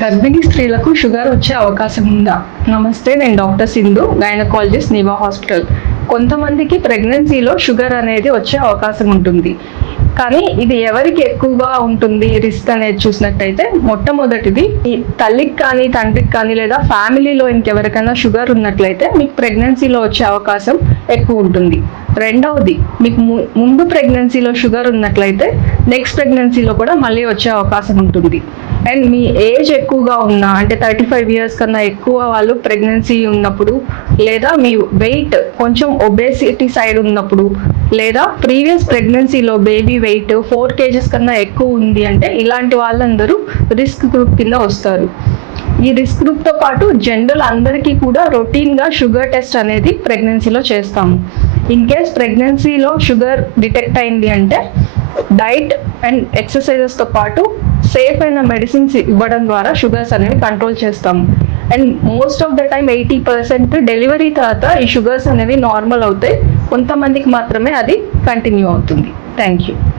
గర్భిణీ స్త్రీలకు షుగర్ వచ్చే అవకాశం ఉందా? నమస్తే నేను doctor Sindhu gynaecologist Niva hospital. కొంతమందికి ప్రెగ్నెన్సీలో షుగర్ అనేది వచ్చే అవకాశం ఉంటుంది. కానీ ఇది ఎవరికి ఎక్కువగా ఉంటుంది? రిస్క్ అనేది చూసినట్టయితే మొట్టమొదటిది ఈ తల్లికి కానీ తండ్రికి కానీ లేదా ఫ్యామిలీలో ఇంకెవరికైనా షుగర్ ఉన్నట్లయితే మీకు ప్రెగ్నెన్సీలో వచ్చే అవకాశం ఎక్కువ ఉంటుంది. రెండవది మీకు ము- ముందు ప్రెగ్నెన్సీలో షుగర్ ఉన్నట్లయితే నెక్స్ట్ ప్రెగ్నెన్సీలో కూడా మళ్ళీ వచ్చే అవకాశం ఉంటుంది. అండ్ మీ ఏజ్ ఎక్కువగా ఉన్నా అంటే థర్టీ ఫైవ్ ఇయర్స్ కన్నా ఎక్కువ వాళ్ళు ప్రెగ్నెన్సీ ఉన్నప్పుడు లేదా మీ వెయిట్ కొంచెం ఒబేసిటీ సైడ్ ఉన్నప్పుడు లేదా ప్రీవియస్ ప్రెగ్నెన్సీలో బేబీ వెయిట్ ఫోర్ కేజెస్ కన్నా ఎక్కువ ఉంది అంటే ఇలాంటి వాళ్ళందరూ రిస్క్ గ్రూప్ కింద వస్తారు. ఈ రిస్క్ గ్రూప్తో పాటు జనరల్ అందరికీ కూడా రొటీన్గా షుగర్ టెస్ట్ అనేది ప్రెగ్నెన్సీలో చేస్తాము. ఇన్ కేస్ ప్రెగ్నెన్సీలో షుగర్ డిటెక్ట్ అయింది అంటే డైట్ అండ్ ఎక్సర్సైజెస్తో పాటు సేఫ్ అయిన మెడిసిన్స్ ఇవ్వడం ద్వారా షుగర్స్ అనేవి కంట్రోల్ చేస్తాము. And most of the time eighty percent delivery తర్వాత ఈ షుగర్స్ అనేవి నార్మల్ అవుతాయి. కొంతమందికి మాత్రమే అది కంటిన్యూ అవుతుంది. Thank you